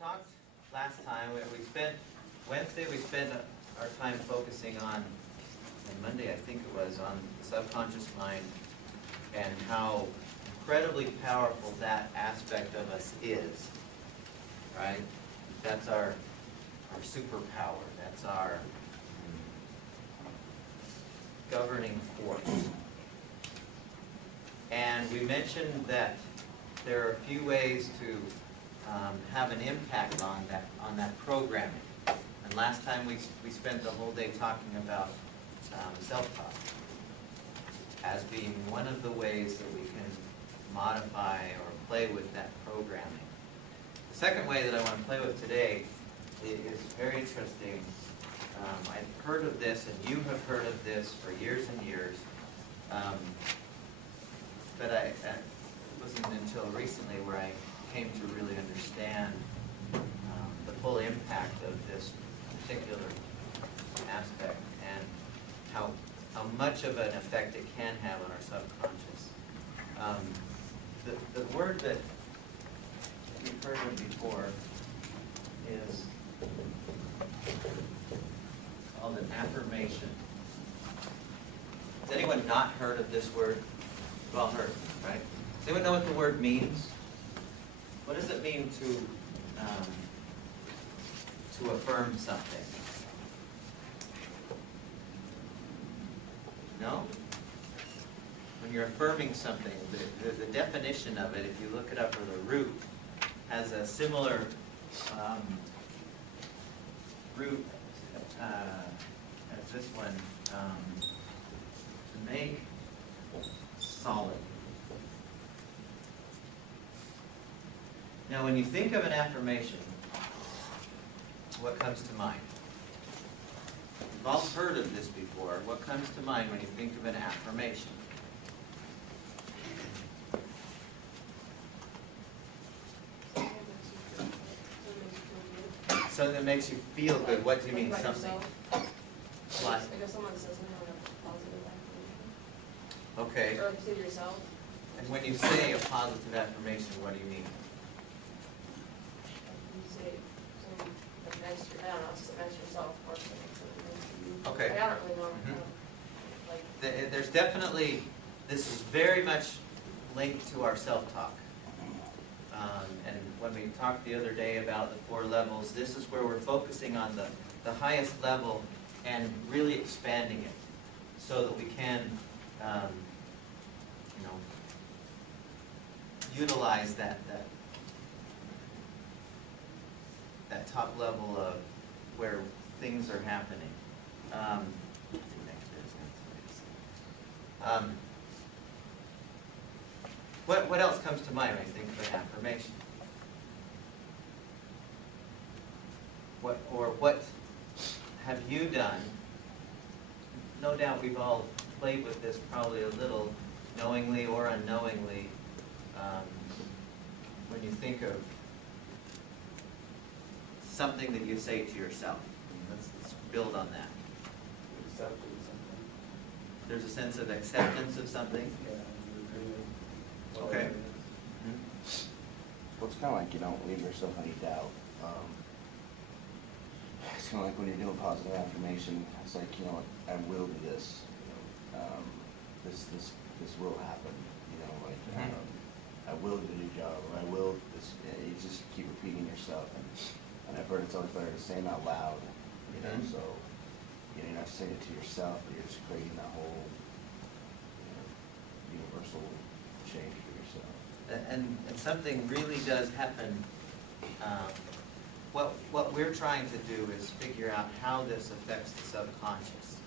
talked last time, we spent, Wednesday we spent our time focusing on, and Monday I think it was, on the subconscious mind and how incredibly powerful that aspect of us is, right? That's our superpower, that's our governing force. And we mentioned that there are a few ways to have an impact on that programming. And last time we spent the whole day talking about self-talk as being one of the ways that we can modify or play with that programming. The second way that I want to play with today is very interesting. I've heard of this, and you have heard of this for years and years, but it wasn't until recently where I came to really understand the full impact of this particular aspect and how much of an effect it can have on our subconscious. The word that you've heard of before is called an affirmation. Has anyone not heard of this word? You've all heard, right? Does anyone know what the word means? What does it mean to affirm something? No? When you're affirming something, the definition of it, if you look it up, or the root, has a similar root as this one, to make solid. Now, when you think of an affirmation, what comes to mind? You've all heard of this before. What comes to mind when you think of an affirmation? Something that makes you feel good. What do you mean, something? Like? I guess someone says something like a positive affirmation. Okay. Or like you say to yourself. And when you say a positive affirmation, what do you mean? You say something like nice to, I don't know, just nice to yourself or something nice to you. Okay. Like, I don't really know. Mm-hmm. Like, There's definitely, this is very much linked to our self-talk. And when we talked the other day about the 4 levels, this is where we're focusing on the highest level and really expanding it so that we can, utilize that top level of where things are happening. What else comes to mind when you think of an affirmation? What have you done? No doubt we've all played with this probably a little, knowingly or unknowingly, when you think of something that you say to yourself. Let's build on that. Accepting something. There's a sense of acceptance of something. Yeah, you agree with Okay. whatever it is. Mm-hmm. Well, it's kind of like you don't leave yourself any doubt. It's kind of like when you're doing positive affirmation. It's like, I will do this. This will happen. I will get a new job, or I will this. You just keep repeating yourself, and I've heard it's always better to say them out loud. Mhm. So you're not saying it to yourself, but you're just creating that whole universal change for yourself. And something really does happen. What we're trying to do is figure out how this affects the subconscious.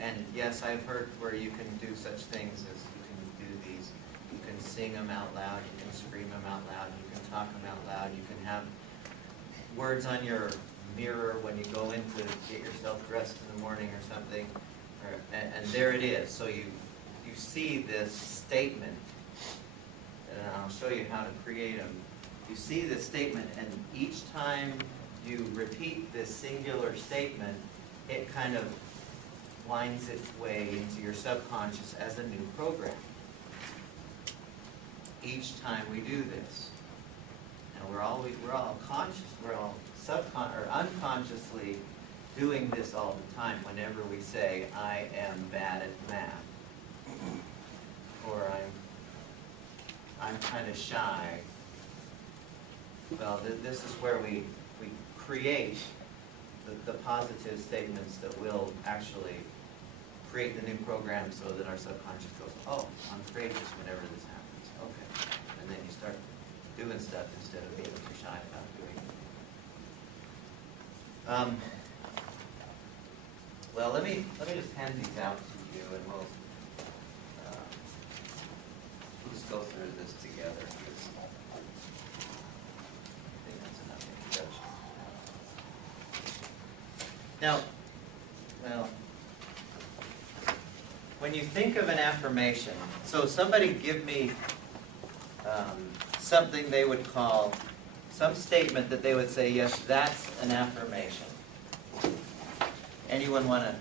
And yes, I've heard where you can do such things as you can do these. You can sing them out loud, you can scream them out loud, you can talk them out loud, you can have words on your mirror when you go in to get yourself dressed in the morning or something. And there it is. So you see this statement, and I'll show you how to create them. You see this statement, and each time you repeat this singular statement, it kind of winds its way into your subconscious as a new program. Each time we do this. And we're all conscious, we're all or unconsciously doing this all the time whenever we say, I am bad at math, or I'm kind of shy. Well, this is where we create the positive statements that will actually create the new program so that our subconscious goes, oh, I'm courageous whenever this happens. Okay. And then you start doing stuff instead of being too shy about doing it. Well, let me just hand these out to you, and we'll just go through this together. I think that's enough introduction. Now, well, when you think of an affirmation, so somebody give me something they would call, some statement that they would say, yes, that's an affirmation. Anyone want to?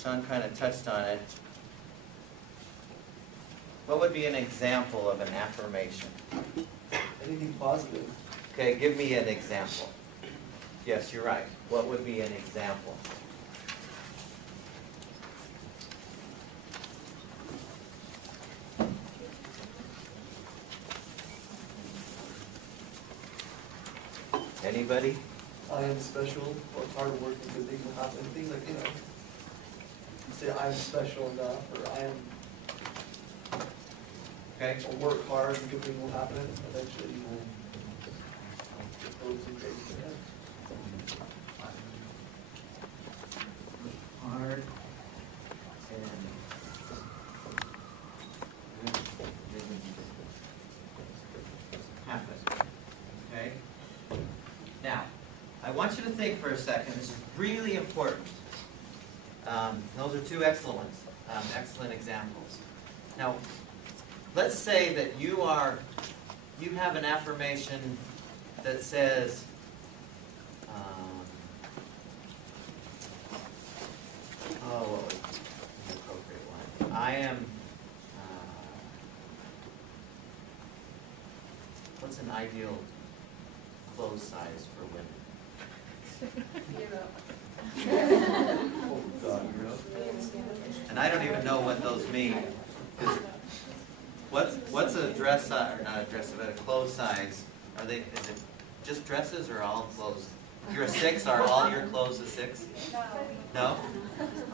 Sean kind of touched on it. What would be an example of an affirmation? Anything positive. Okay, give me an example. Yes, you're right. What would be an example? Anybody? I am special, or hard work and good things will happen. Things like, you say I'm special enough, or I am, Okay. or work hard and good things will happen. Eventually you will get those and great things. Hard and happen. Okay? Now, I want you to think for a second. This is really important. Those are two excellent examples. Now, let's say that you have an affirmation that says, what would be the appropriate one? I am, what's an ideal clothes size for women? Oh, God, you know? And I don't even know what those mean. What's a dress size, or not a dress, but a clothes size? Is it just dresses or all clothes? If you're a 6, are all your clothes a 6? No?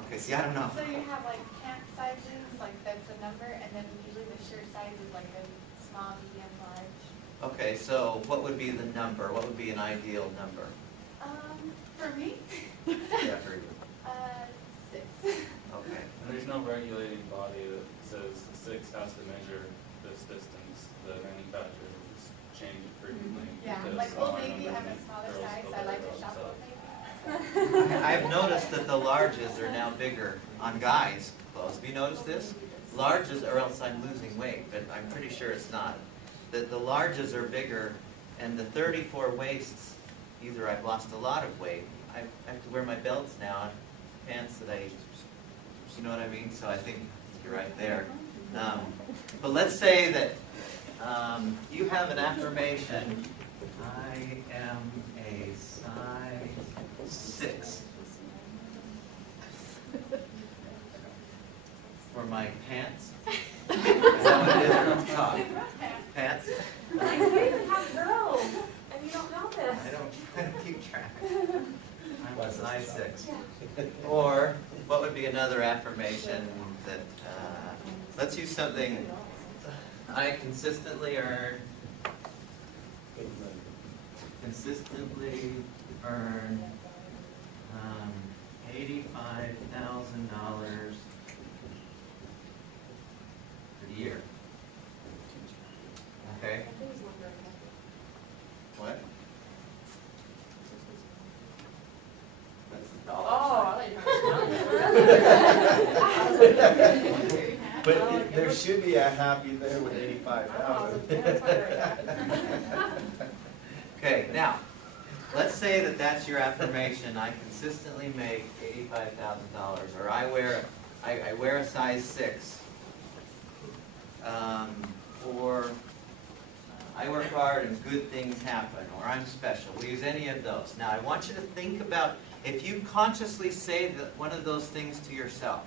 Okay, see, I don't know. So you have like pant sizes, like that's a number, and then usually the shirt size is like a small, medium, large. Okay, so what would be the number? What would be an ideal number? For me, Yeah, for you. 6. Okay. And there's no regulating body that says the 6 has to measure this distance. The manufacturer will just change it frequently. Yeah, because like Old smaller Navy, numbers I'm a smaller girls size, go I like better to shop on Old themselves. Navy. I've noticed that the larges are now bigger on guys' clothes. Have you noticed this? Larges, or else I'm losing weight, but I'm pretty sure it's not. That the larges are bigger, and the 34 waists, either I've lost a lot of weight, I have to wear my belts now, and pants that you know what I mean? So I think you're right there. But let's say that you have an affirmation, I am a size 6. For my pants? Is that what it is from the top? Pants? Like, we even have girls, and you don't know this. I don't keep track. I'm a size 6. Or, what would be another affirmation that, let's use something, I consistently earn $85,000 a year. Okay? What? That's the dollar Oh, sign. I thought But there should be a happy there with 85,000. Okay, now, let's say that that's your affirmation. I consistently make $85,000, or I wear a size 6, or I I work hard and good things happen, or I'm special. We use any of those. Now, I want you to think about if you consciously say one of those things to yourself,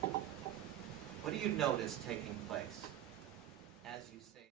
what do you notice taking place?